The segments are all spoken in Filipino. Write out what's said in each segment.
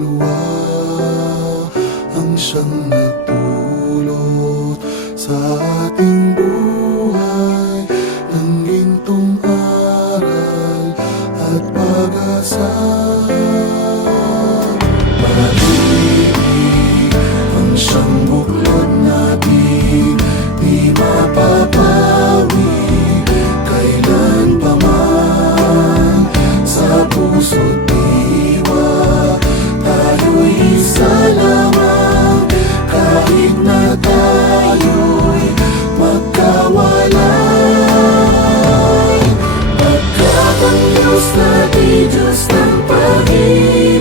luha ang siyang nagdulot sa ating buhay ng gintong aral at pag-asa. Pag-ibig ang siyang buklod natin, di mapapawi kailan pa man. Sa puso't diwa tayo'y isa lamang, kahit na tayo'y magkawalay. Pagkat ang Diyos natin, Diyos ng pag-ibig.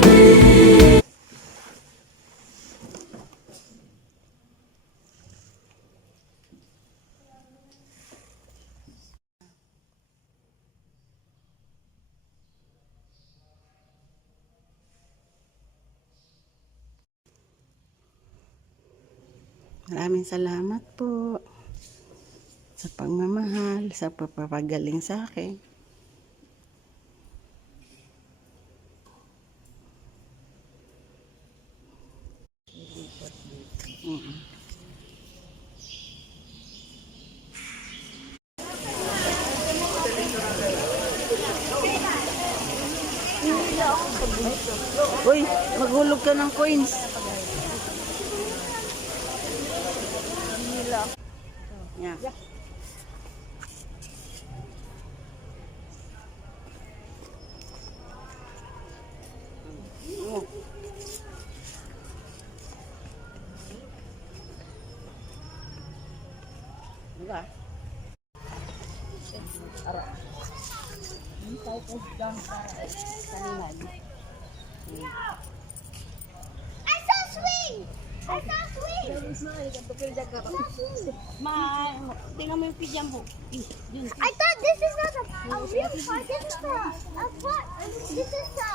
Maraming salamat po sa pagmamahal, sa pagpapagaling sa akin. Uy, maghulog ka ng coins. Yeah. Diba? I saw swing! I saw swing! Tingnan mo yung pijam mo. I thought this is not a real car. This is a what? This is a